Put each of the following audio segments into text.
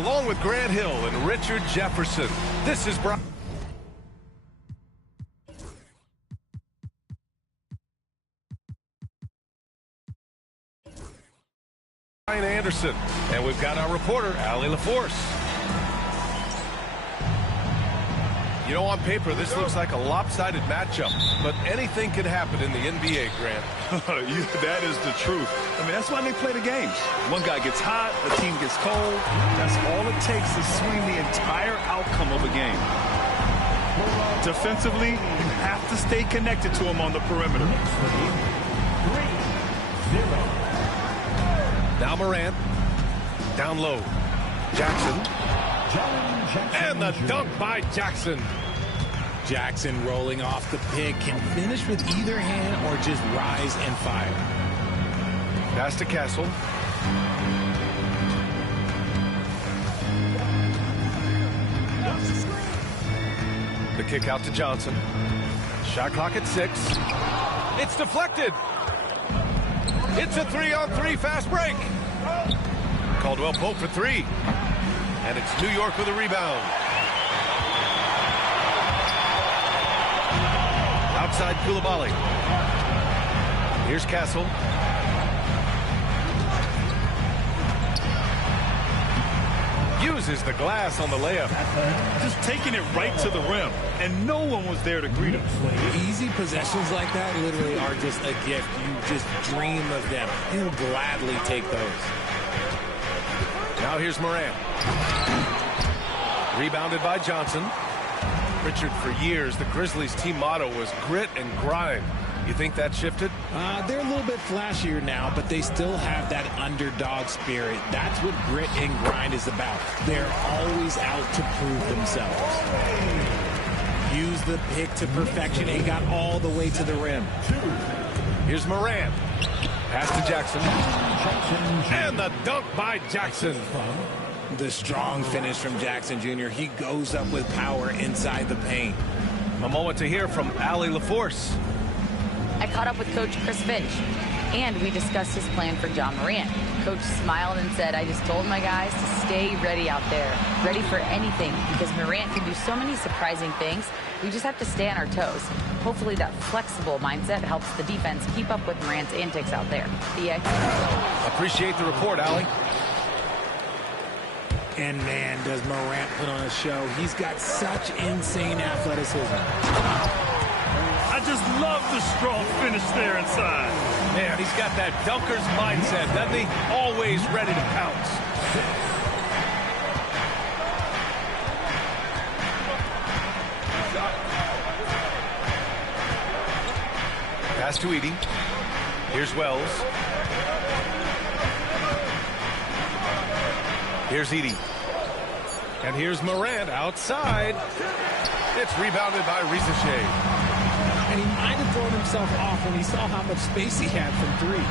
along with Grant Hill and Richard Jefferson. This is Brian Anderson, and we've got our reporter, Allie LaForce. You know, on paper, this looks like a lopsided matchup, but anything could happen in the NBA, Grant. That is the truth. I mean, that's why they play the games. One guy gets hot, a team gets cold. That's all it takes to swing the entire outcome of a game. Defensively, you have to stay connected to him on the perimeter. Now Morant, down low. Jackson. And the dunk by Jackson. Jackson rolling off the pick, can finish with either hand or just rise and fire. Pass to Castle. The kick out to Johnson. Shot clock at 6. It's deflected. It's a 3-on-3 fast break. Caldwell Pope for 3. And it's New York with a rebound. Outside Coulibaly. Here's Castle. Uses the glass on the layup. Just taking it right to the rim, and no one was there to greet him. Easy possessions like that literally are just a gift. You just dream of them. He'll gladly take those. Now here's Morant. Rebounded by Johnson. Richard, for years, the Grizzlies' team motto was grit and grind. You think that shifted? They're a little bit flashier now, but they still have that underdog spirit. That's what grit and grind is about. They're always out to prove themselves. Use the pick to perfection and got all the way to the rim. Here's Morant. Pass to Jackson. And the dunk by Jackson. The strong finish from Jackson Jr. He goes up with power inside the paint. A moment to hear from Allie LaForce. I caught up with Coach Chris Finch, and we discussed his plan for Ja Morant. Coach smiled and said, I just told my guys to stay ready out there, ready for anything, because Morant can do so many surprising things. We just have to stay on our toes. Hopefully that flexible mindset helps the defense keep up with Morant's antics out there. Appreciate the report, Allie. And man, does Morant put on a show. He's got such insane athleticism. I just love the strong finish there inside. Man, he's got that dunker's mindset, doesn't he? Always ready to pounce. Pass to Edey. Here's Wells. Here's Edey. And here's Morant outside. It's rebounded by Risacher. And he might have thrown himself off when he saw how much space he had from 3.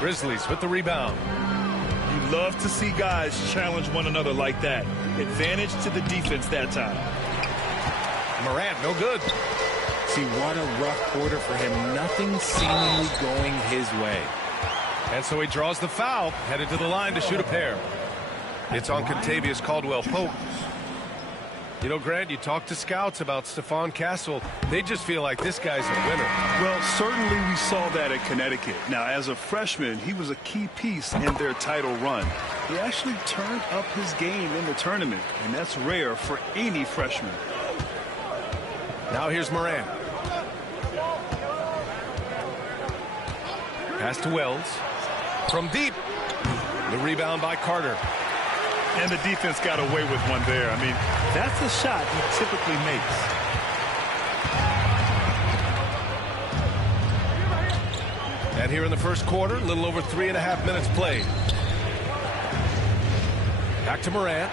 Grizzlies with the rebound. You love to see guys challenge one another like that. Advantage to the defense that time. Morant, no good. See, what a rough quarter for him. Nothing seemingly going his way. And so he draws the foul, headed to the line to shoot a pair. It's on Kentavious Caldwell-Pope. You know, Grant, you talk to scouts about Stephon Castle. They just feel like this guy's a winner. Well, certainly we saw that at Connecticut. Now, as a freshman, he was a key piece in their title run. He actually turned up his game in the tournament, and that's rare for any freshman. Now here's Morant. Pass to Wells. From deep. The rebound by Carter. And the defense got away with one there. I mean, that's a shot he typically makes. And here in the first quarter, a little over 3.5 minutes played. Back to Morant.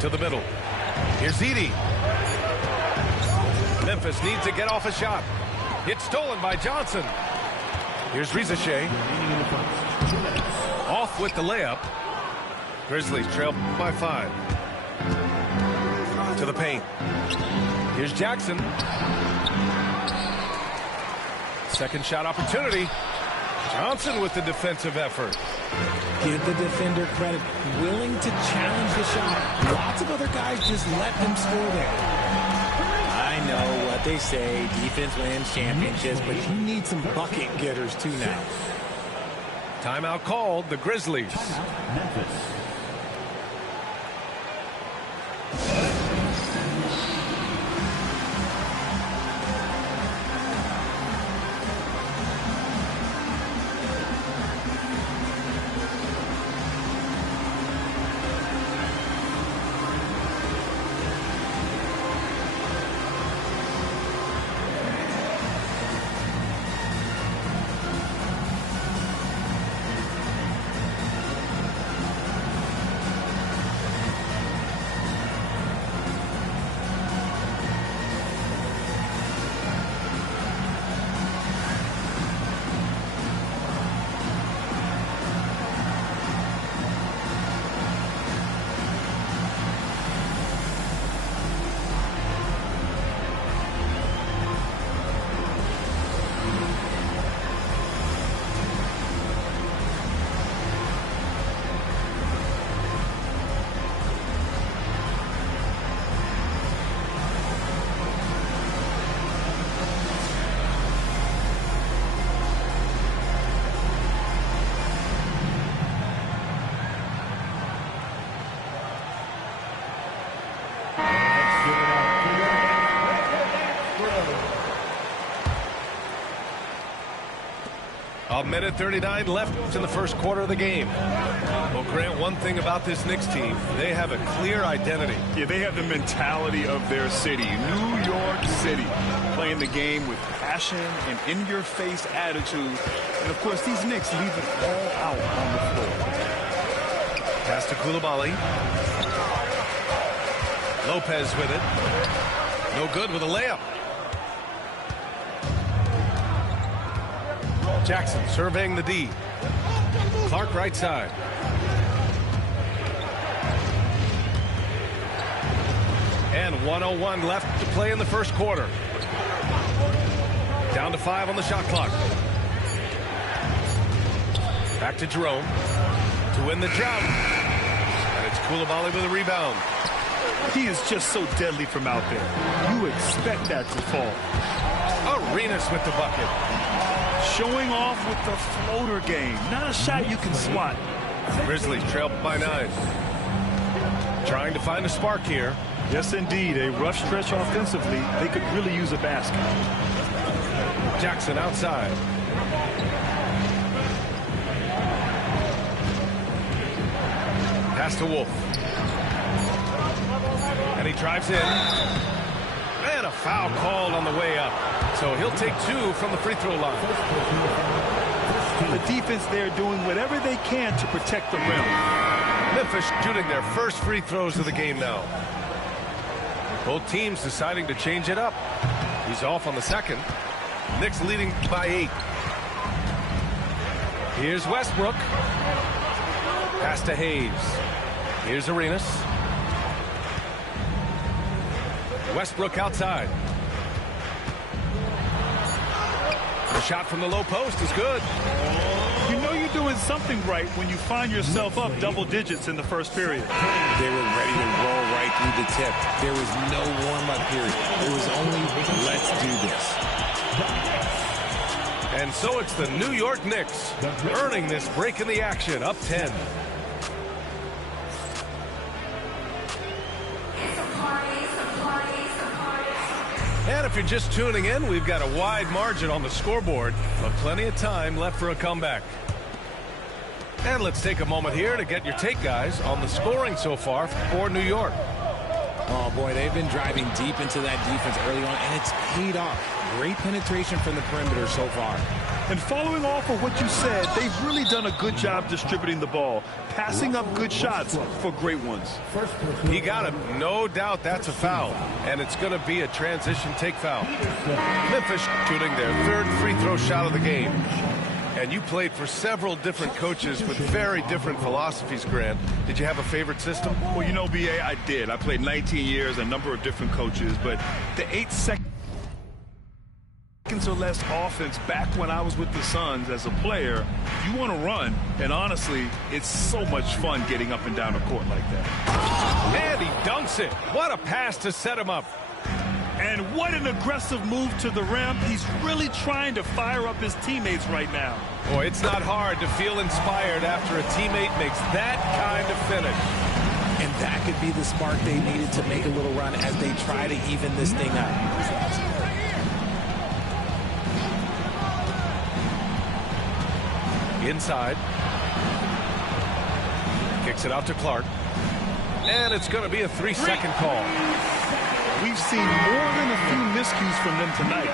To the middle. Here's Edey. Memphis needs to get off a shot. It's stolen by Johnson. Here's Risacher. Off with the layup. Grizzlies trail by 5. To the paint. Here's Jackson. Second shot opportunity. Johnson with the defensive effort. Give the defender credit. Willing to challenge the shot. Lots of other guys just let him score there. I know what they say. Defense wins championships, but you need some bucket getters too now. Timeout called, the Grizzlies. Memphis. A minute 39 left in the first quarter of the game. Well, Grant, one thing about this Knicks team, they have a clear identity. Yeah, they have the mentality of their city, New York City, playing the game with passion and in-your-face attitude. And, of course, these Knicks leave it all out on the floor. Pass to Coulibaly. Lopez with it. No good with a layup. Jackson surveying the D. Clark right side. And 1:01 left to play in the first quarter. Down to 5 on the shot clock. Back to Jerome to win the drought. And it's Coulibaly with a rebound. He is just so deadly from out there. You expect that to fall. Arenas with the bucket. Showing off with the floater game. Not a shot you can swat. Grizzlies trail by 9. Trying to find a spark here. Yes, indeed. A rough stretch offensively. They could really use a basket. Jackson outside. Pass to Wolf. And he drives in. And a foul called on the way up. So he'll take 2 from the free throw line. The defense there doing whatever they can to protect the rim. Memphis shooting their first free throws of the game now. Both teams deciding to change it up. He's off on the second. Knicks leading by 8. Here's Westbrook. Pass to Hayes. Here's Arenas. Westbrook outside. The shot from the low post is good. You know you're doing something right when you find yourself up double digits in the first period. They were ready to roll right through the tip. There was no warm-up period. It was only, let's do this. And so it's the New York Knicks earning this break in the action, up 10. And if you're just tuning in, we've got a wide margin on the scoreboard, but plenty of time left for a comeback. And let's take a moment here to get your take, guys, on the scoring so far for New York. Oh, boy, they've been driving deep into that defense early on, and it's paid off. Great penetration from the perimeter so far. And following off of what you said, they've really done a good job distributing the ball, passing up good shots for great ones. He got it. No doubt that's a foul, and it's going to be a transition take foul. Memphis shooting their third free throw shot of the game. And you played for several different coaches with very different philosophies, Grant. Did you have a favorite system? Well, you know, B.A., I did. I played 19 years, a number of different coaches, but the 8-second Or less offense back when I was with the Suns as a player. You want to run, and honestly, it's so much fun getting up and down the court like that. And he dunks it. What a pass to set him up. And what an aggressive move to the rim. He's really trying to fire up his teammates right now. Boy, it's not hard to feel inspired after a teammate makes that kind of finish. And that could be the spark they needed to make a little run as they try to even this thing up. Inside. Kicks it out to Clark. And it's going to be a 3-second call. We've seen more than a few miscues from them tonight.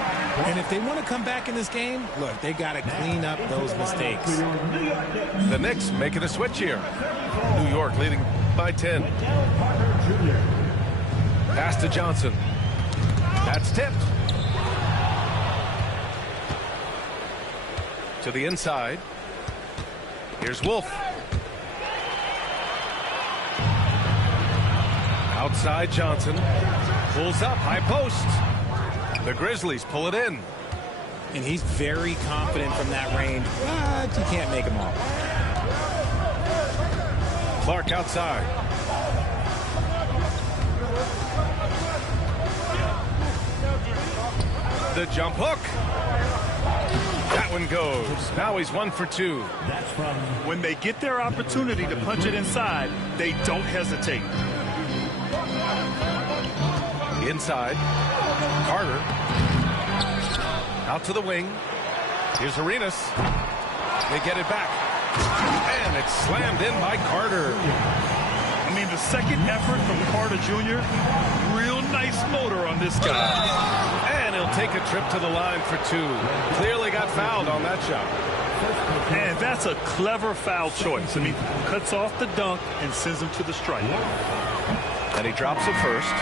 And if they want to come back in this game, look, they got to clean up those mistakes. The Knicks making a switch here. New York leading by 10. Pass to Johnson. That's tipped. To the inside. Here's Wolf. Outside Johnson. Pulls up, high post. The Grizzlies pull it in. And he's very confident from that range, but you can't make him off. Clark outside. The jump hook. That one goes. Now he's 1 for 2. When they get their opportunity to punch it inside, they don't hesitate. Inside. Carter. Out to the wing. Here's Arenas. They get it back. And it's slammed in by Carter. I mean, the second effort from Carter Jr., real nice motor on this guy. And he'll take a trip to the line for 2. Clearly got fouled on that shot. And that's a clever foul choice. I mean, cuts off the dunk and sends him to the stripe. And he drops it first.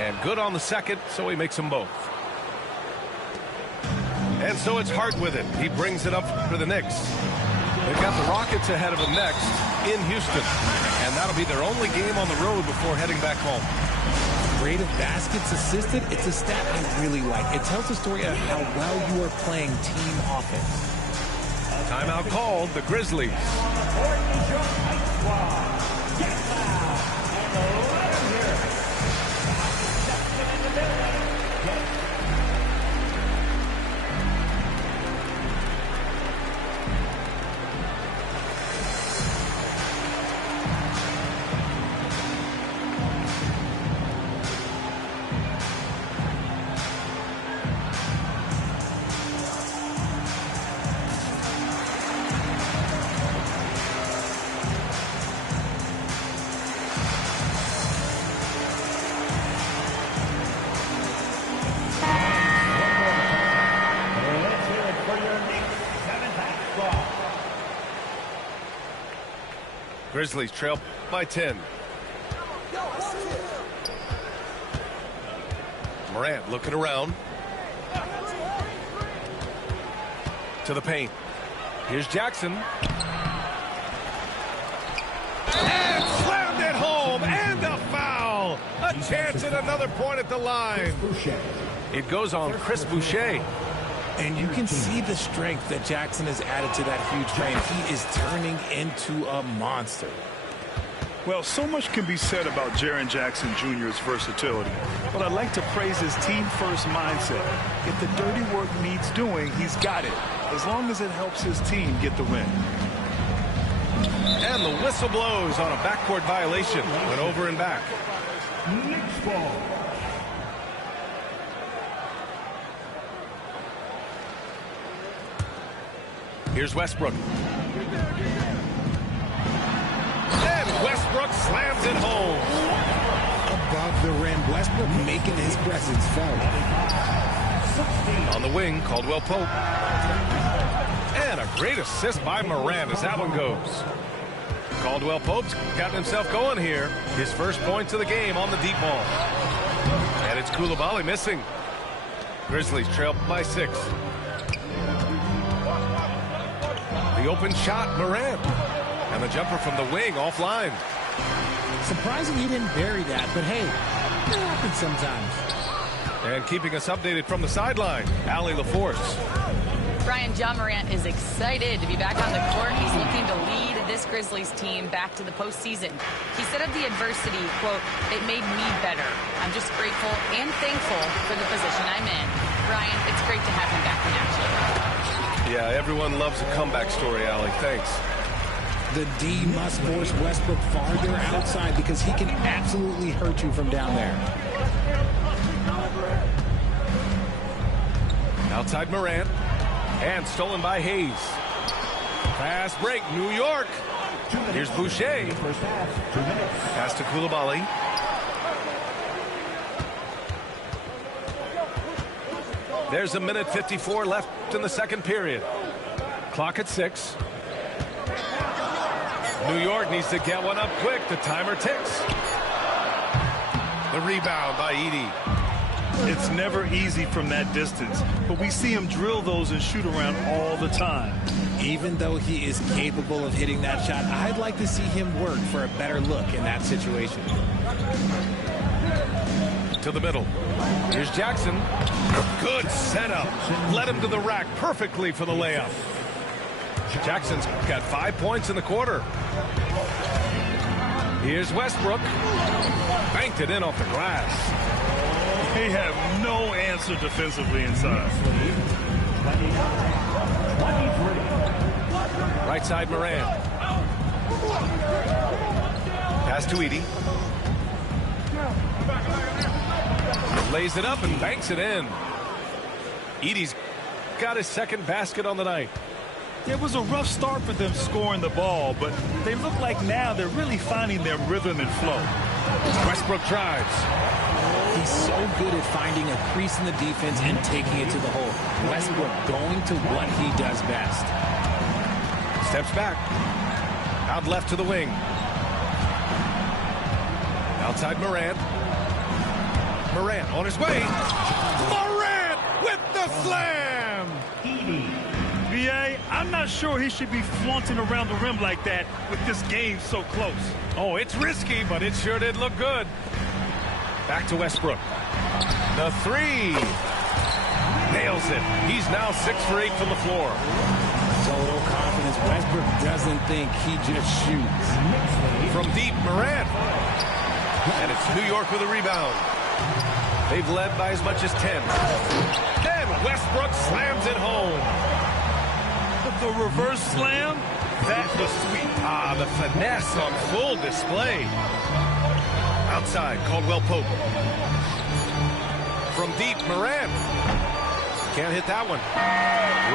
And good on the second, so he makes them both. And so it's Hart with it. He brings it up for the Knicks. They've got the Rockets ahead of them next in Houston. And that'll be their only game on the road before heading back home. Rate of baskets assisted, it's a stat I really like. It tells the story of how well you are playing team offense. Timeout called, the Grizzlies. Grizzlies trail by 10. Morant looking around. To the paint. Here's Jackson. And slammed it home. And a foul. A chance at another point at the line. It goes on Chris Boucher. And you can see the strength that Jackson has added to that huge frame. He is turning into a monster. Well, so much can be said about Jaren Jackson Jr.'s versatility, but I'd like to praise his team-first mindset. If the dirty work needs doing, he's got it, as long as it helps his team get the win. And the whistle blows on a backcourt violation. Went over and back. Knicks ball. Here's Westbrook. And Westbrook slams it home. Above the rim, Westbrook making his presence felt. On the wing, Caldwell Pope. And a great assist by Morant as that one goes. Caldwell Pope's gotten himself going here. His first points of the game on the deep ball. And it's Coulibaly missing. Grizzlies trail by 6. The open shot, Morant. And the jumper from the wing offline. Surprising he didn't bury that, but hey, it happens sometimes. And keeping us updated from the sideline, Allie LaForce. Brian, John Morant is excited to be back on the court. He's looking to lead this Grizzlies team back to the postseason. He said of the adversity, quote, "It made me better. I'm just grateful and thankful for the position I'm in." Brian, it's great to have him back in action. Yeah, everyone loves a comeback story, Allie. Thanks. The D must force Westbrook farther outside because he can absolutely hurt you from down there. Outside Morant. And stolen by Hayes. Fast break, New York. Here's Boucher. Pass to Coulibaly. There's a minute 54 left in the second period. Clock at 6. New York needs to get one up quick. The timer ticks. The rebound by Edey. It's never easy from that distance, but we see him drill those and shoot around all the time. Even though he is capable of hitting that shot, I'd like to see him work for a better look in that situation. To the middle. Here's Jackson. Good setup. Led him to the rack perfectly for the layup. Jackson's got 5 points in the quarter. Here's Westbrook. Banked it in off the glass. They have no answer defensively inside. Right side Morant. Pass to Edey. Lays it up and banks it in. Edey's got his second basket on the night. It was a rough start for them scoring the ball, but they look like now they're really finding their rhythm and flow. Westbrook drives. He's so good at finding a crease in the defense and taking it to the hole. Westbrook going to what he does best. Steps back. Out left to the wing. Outside Morant. Morant on his way. Morant with the slam! B.A., I'm not sure he should be flaunting around the rim like that with this game so close. Oh, it's risky, but it sure did look good. Back to Westbrook. The three. Nails it. He's now 6 for 8 from the floor. Total confidence. Westbrook doesn't think, he just shoots. From deep, Morant. And it's New York with a rebound. They've led by as much as 10. Then Westbrook slams it home. The reverse slam? That was sweet. Ah, the finesse on full display. Outside, Caldwell Pope. From deep, Morant. Can't hit that one.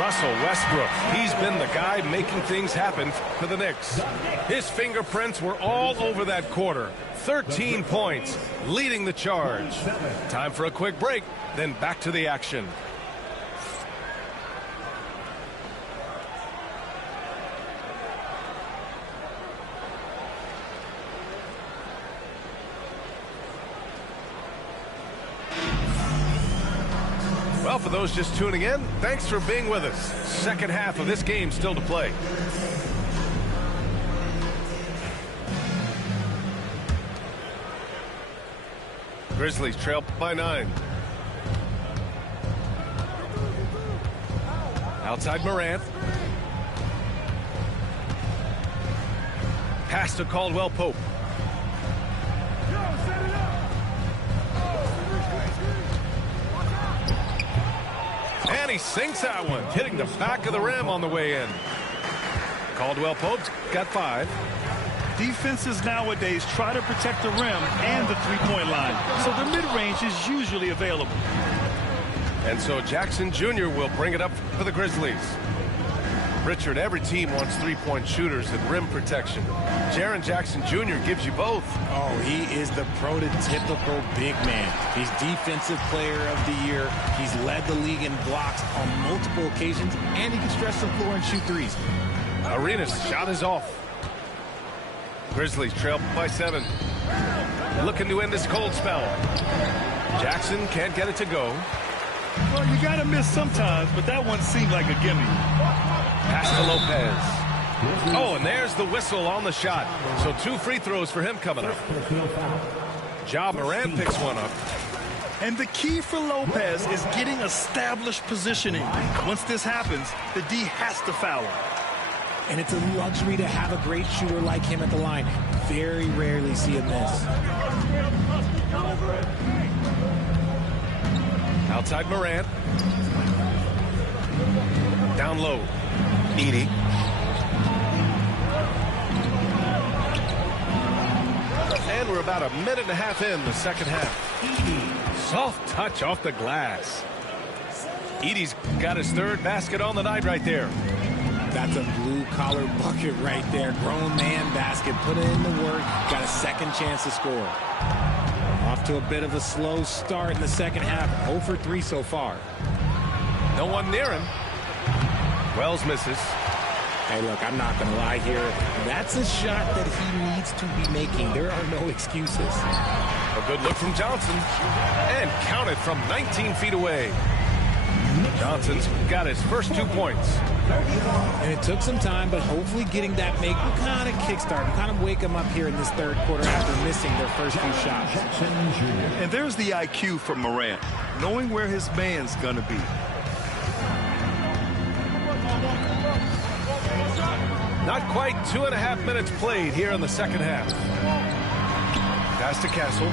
Russell Westbrook. He's been the guy making things happen for the Knicks. His fingerprints were all over that quarter. 13 points, leading the charge. Time for a quick break, then back to the action. Well, for those just tuning in, thanks for being with us. Second half of this game still to play. Grizzlies trail by 9. Outside Morant. Pass to Caldwell Pope. And he sinks that one, hitting the back of the rim on the way in. Caldwell Pope's got 5. Defenses nowadays try to protect the rim and the three-point line, so the mid-range is usually available. And so Jackson Jr. will bring it up for the Grizzlies. Richard, every team wants three-point shooters and rim protection. Jaren Jackson Jr. gives you both. Oh, he is the prototypical big man. He's Defensive Player of the Year. He's led the league in blocks on multiple occasions, and he can stretch the floor and shoot threes. Arenas' shot is off. Grizzlies trail by 7. Looking to end this cold spell. Jackson can't get it to go. Well, you got to miss sometimes, but that one seemed like a gimme. Pass to Lopez. Oh, and there's the whistle on the shot. So 2 free throws for him coming up. Ja Morant picks one up. And the key for Lopez is getting established positioning. Once this happens, the D has to foul him. And it's a luxury to have a great shooter like him at the line. Very rarely see him miss. Outside Morant. Down low. Edey. And we're about a minute and a half in the second half. Soft touch off the glass. Edey's got his 3rd basket on the night right there. That's a blue-collar bucket right there. Grown man basket. Put in the work. Got a second chance to score. Off to a bit of a slow start in the second half. 0 for 3 so far. No one near him. Wells misses. Hey, look, I'm not going to lie here. That's a shot that he needs to be making. There are no excuses. A good look from Johnson. And counted from 19 feet away. Johnson's got his first 2 points. And it took some time, but hopefully getting that make will kind of kickstart and kind of wake them up here in this 3rd quarter after missing their first few shots. And there's the IQ from Morant, knowing where his man's going to be. Not quite 2.5 minutes played here in the second half. Pass to Castle.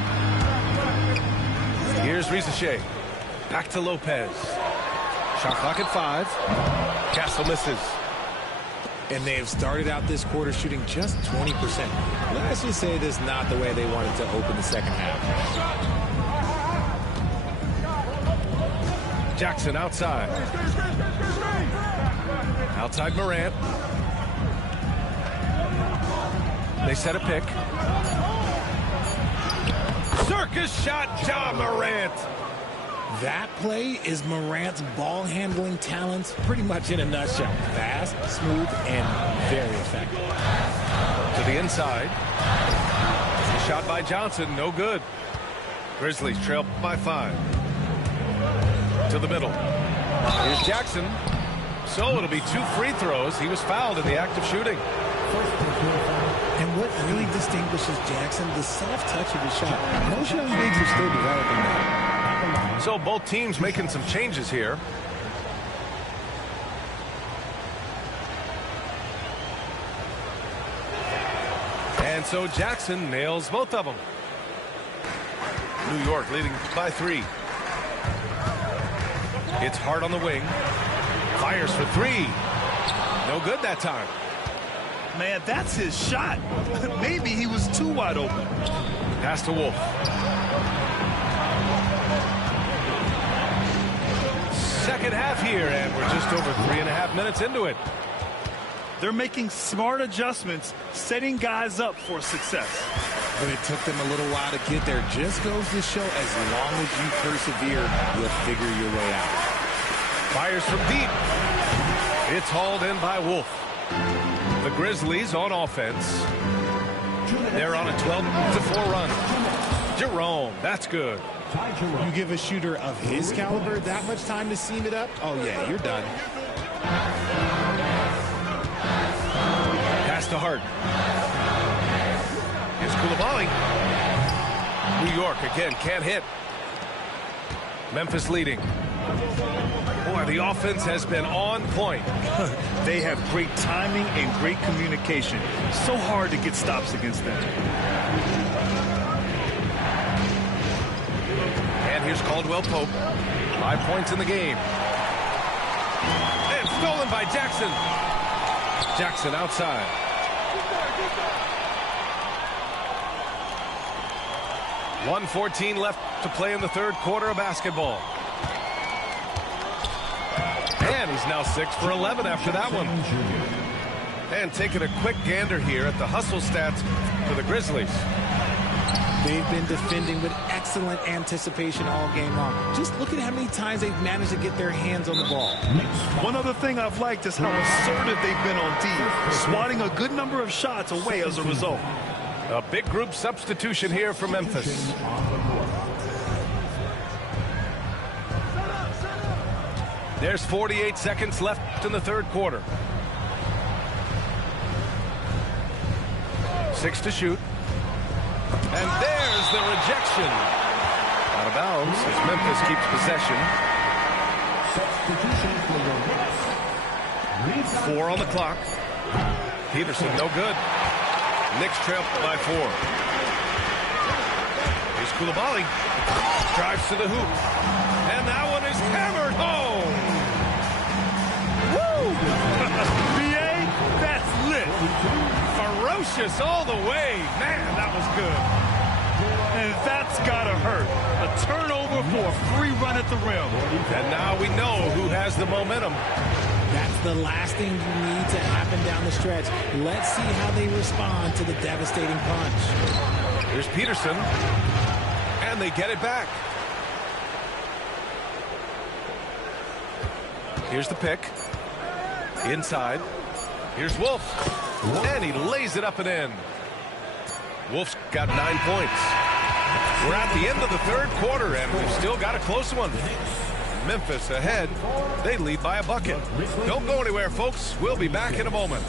Here's Risacher. Back to Lopez. Shot clock at 5. Castle misses. And they have started out this quarter shooting just 20%. Let's just say this is not the way they wanted to open the second half. Jackson outside. Outside Morant. They set a pick. Circus shot, Ja Morant. That play is Morant's ball handling talents pretty much in a nutshell. Fast, smooth, and very effective. To the inside. The shot by Johnson, no good. Grizzlies trail by 5. To the middle. Here's Jackson. So it'll be 2 free throws. He was fouled in the act of shooting. And what really distinguishes Jackson, the soft touch of his shot. Most young bigs are still developing that. So both teams making some changes here. And so Jackson nails both of them. New York leading by 3. It's hard on the wing. Fires for 3. No good that time. Man, that's his shot. Maybe he was too wide open. Pass to Wolf. Second half here, and we're just over 3.5 minutes into it. They're making smart adjustments, setting guys up for success. But it took them a little while to get there. Just goes to show as long as you persevere, you'll figure your way out. Fires from deep. It's hauled in by Wolf. The Grizzlies on offense. They're on a 12-4 run. Jerome, that's good. You give a shooter of his caliber that much time to seam it up, oh yeah, you're done. Pass to Hart. Here's Coulibaly. New York again can't hit. Memphis leading. Boy, the offense has been on point. They have great timing and great communication. So hard to get stops against them. And here's Caldwell Pope. 5 points in the game. And stolen by Jackson. Jackson outside. .114 left to play in the 3rd quarter of basketball. And he's now 6 for 11 after that one. And taking a quick gander here at the hustle stats for the Grizzlies. They've been defending with excellent anticipation all game long. Just look at how many times they've managed to get their hands on the ball. One other thing I've liked is how assertive they've been on D, swatting a good number of shots away as a result. A big group substitution here for Memphis. There's 48 seconds left in the 3rd quarter. 6 to shoot. And there's the rejection. Out of bounds as Memphis keeps possession. 4 on the clock. Peterson, no good. Knicks trail by 4. Here's Coulibaly. Drives to the hoop. And that one is hammered home. Woo! BA, that's lit. Ferocious all the way. Man, that was good. And that's gotta hurt. A turnover for a free run at the rim. And now we know who has the momentum. That's the last thing you need to happen down the stretch. Let's see how they respond to the devastating punch. Here's Peterson. And they get it back. Here's the pick. Inside. Here's Wolf. And he lays it up and in. Wolf's got 9 points. We're at the end of the third quarter, and we've still got a close one. Memphis ahead. They lead by a bucket. Don't go anywhere, folks. We'll be back in a moment.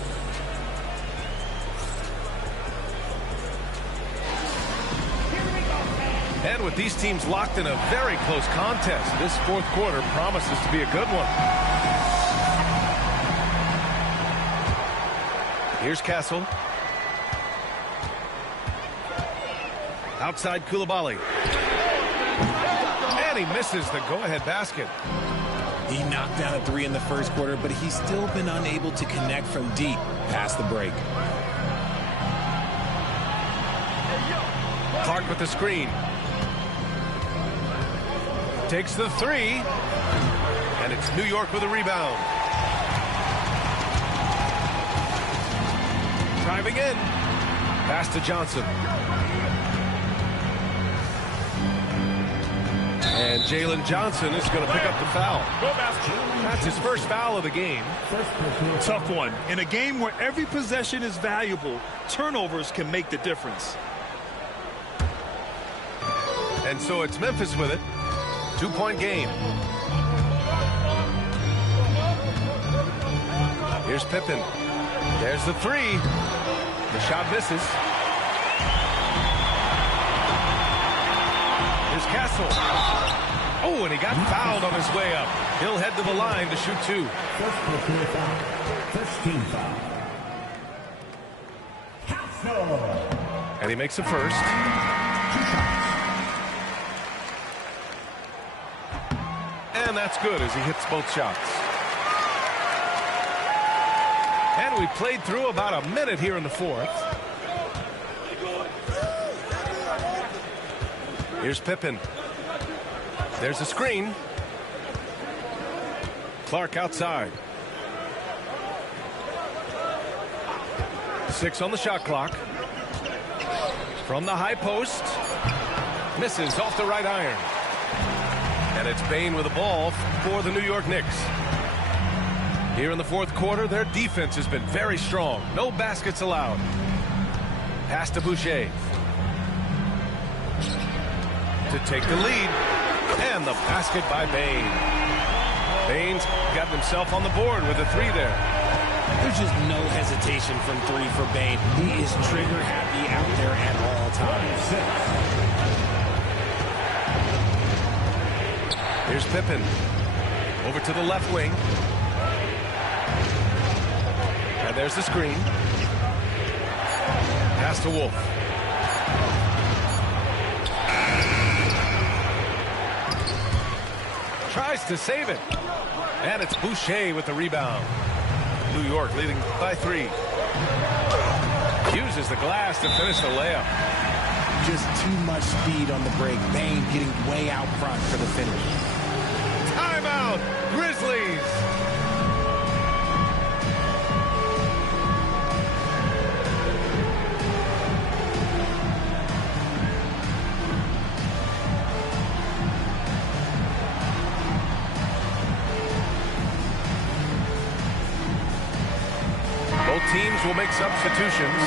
And with these teams locked in a very close contest, this fourth quarter promises to be a good one. Here's Castle. Outside Coulibaly. And he misses the go-ahead basket. He knocked down a 3 in the first quarter, but he's still been unable to connect from deep past the break. Clark with the screen. Takes the 3. And it's New York with a rebound. Driving in. Pass to Johnson. And Jalen Johnson is going to pick up the foul. That's his first foul of the game. Tough one. In a game where every possession is valuable, turnovers can make the difference. And so it's Memphis with it. 2-point game. Here's Pippen. There's the 3. The shot misses. Here's Castle. Oh, and he got fouled on his way up. He'll head to the line to shoot 2. First team foul. And he makes a first. 2 shots. And that's good as he hits both shots. And we played through about a minute here in the fourth. Here's Pippen. There's a screen. Clark outside. 6 on the shot clock. From the high post. Misses off the right iron. And it's Bane with the ball for the New York Knicks. Here in the fourth quarter, their defense has been very strong. No baskets allowed. Pass to Boucher. To take the lead. And the basket by Bane. Bane's got himself on the board with a 3 there. There's just no hesitation from 3 for Bane. He is trigger happy out there at all times. Here's Pippen. Over to the left wing. And there's the screen. Pass to Wolf. Tries to save it. And it's Boucher with the rebound. New York leading by 3. Uses the glass to finish the layup. Just too much speed on the break. Bane getting way out front for the finish. Timeout, Grizzlies. Both teams will make substitutions.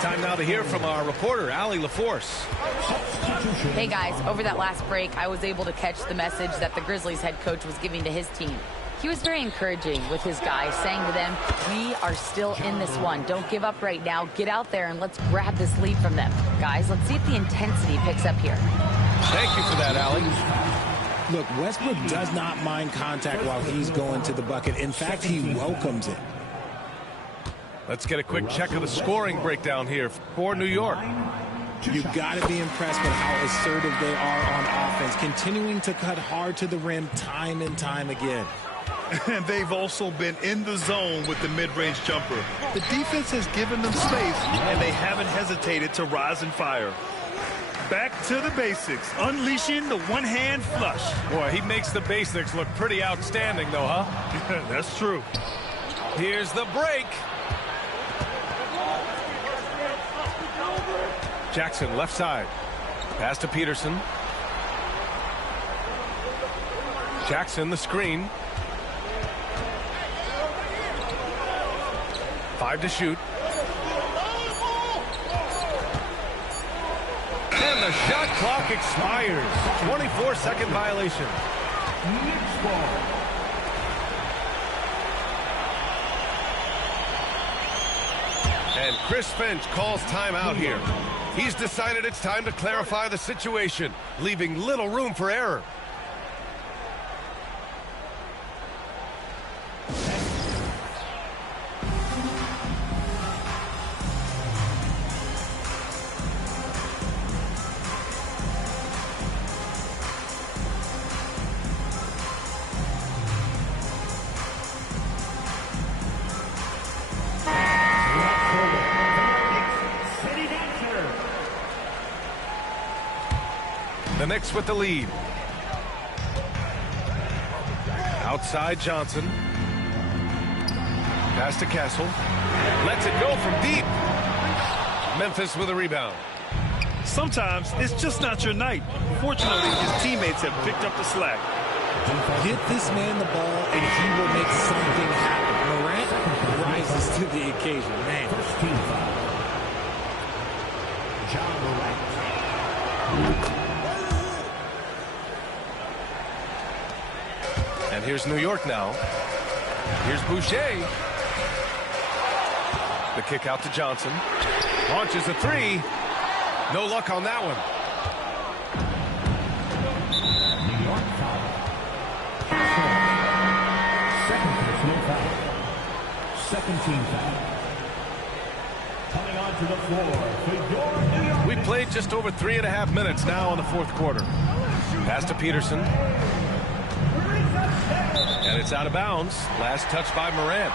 Time now to hear from our reporter, Allie LaForce. Hey guys, over that last break, I was able to catch the message that the Grizzlies head coach was giving to his team. He was very encouraging with his guys, saying to them, we are still in this one. Don't give up right now. Get out there and let's grab this lead from them. Guys, let's see if the intensity picks up here. Thank you for that, Allie. Look, Westbrook does not mind contact while he's going to the bucket. In fact, he welcomes it. Let's get a quick check of the scoring breakdown here for New York. You've got to be impressed with how assertive they are on offense, continuing to cut hard to the rim time and time again. And they've also been in the zone with the mid-range jumper. The defense has given them space, and they haven't hesitated to rise and fire. Back to the basics, unleashing the one-hand flush. Boy, he makes the basics look pretty outstanding, though, huh? That's true. Here's the break. Jackson, left side. Pass to Peterson. Jackson, the screen. 5 to shoot. And the shot clock expires. 24-second violation. Knicks ball. And Chris Finch calls timeout here. He's decided it's time to clarify the situation, leaving little room for error. The Knicks with the lead. Outside Johnson. Pass to Castle. Lets it go from deep. Memphis with a rebound. Sometimes it's just not your night. Fortunately, his teammates have picked up the slack. Get this man the ball, and he will make something happen. Morant rises to the occasion, man. First team foul. John Morant. And here's New York now. Here's Boucher. The kick out to Johnson. Launches a three. No luck on that one. New York foul. Second personal foul. Second team foul. Coming onto the floor for your New York. We played just over 3.5 minutes now in the fourth quarter. Pass to Peterson. And it's out of bounds. Last touch by Morant.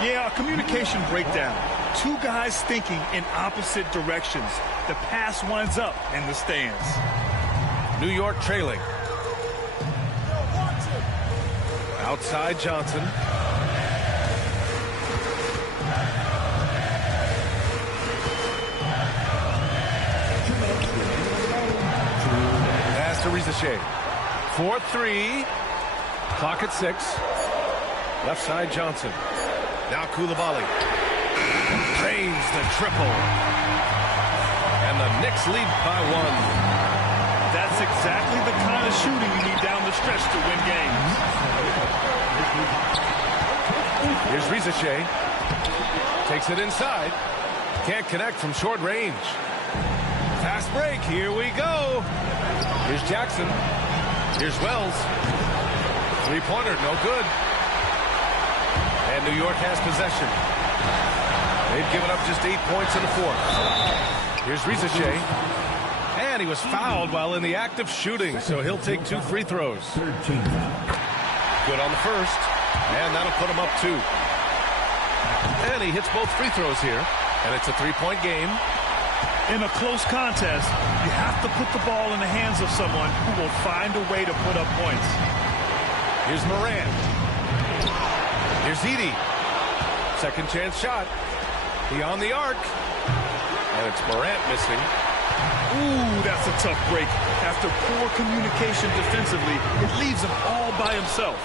Yeah, a communication breakdown. Two guys thinking in opposite directions. The pass winds up in the stands. New York trailing. Outside Johnson. Pass to Rizachet. 4-3. Clock at 6. Left side Johnson. Now Coulibaly. Drains the triple. And the Knicks lead by 1. That's exactly the kind of shooting you need down the stretch to win games. Here's Rizachet. Takes it inside. Can't connect from short range. Fast break. Here we go. Here's Jackson. Here's Wells. Three-pointer, no good. And New York has possession. They've given up just 8 points in the fourth. Here's Rizachet. And he was fouled while in the act of shooting, so he'll take 2 free throws. Third team foul. Good on the first. And that'll put him up 2. And he hits both free throws here. And it's a 3-point game. In a close contest, you have to put the ball in the hands of someone who will find a way to put up points. Here's Morant. Here's Edey. Second chance shot. Beyond the arc. And it's Morant missing. Ooh, that's a tough break. After poor communication defensively, it leaves him all by himself.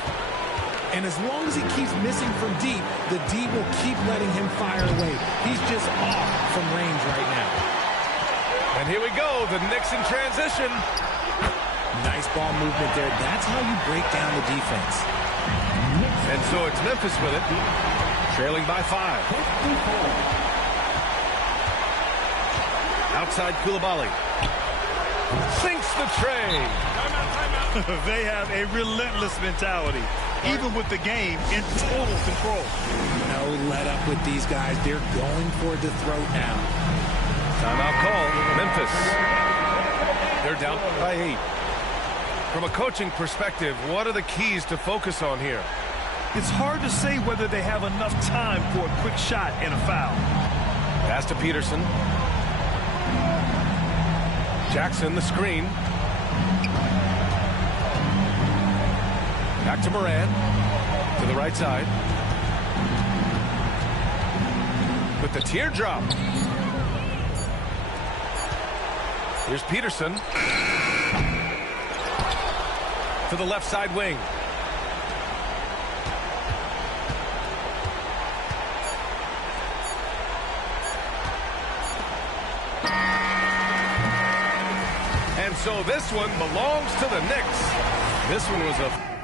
And as long as he keeps missing from deep, the D will keep letting him fire away. He's just off from range right now. And here we go, the Knicks in transition. Nice ball movement there. That's how you break down the defense. And so it's Memphis with it, trailing by 5. Outside Coulibaly. Sinks the tray. They have a relentless mentality, even with the game in total control. No let up with these guys. They're going for the throat now. Timeout call, Memphis. They're down by 8. From a coaching perspective, what are the keys to focus on here? It's hard to say whether they have enough time for a quick shot and a foul. Pass to Peterson. Jackson, the screen. Back to Moran. To the right side. With the teardrop. Here's Peterson. To the left side wing. And so this one belongs to the Knicks. This one was a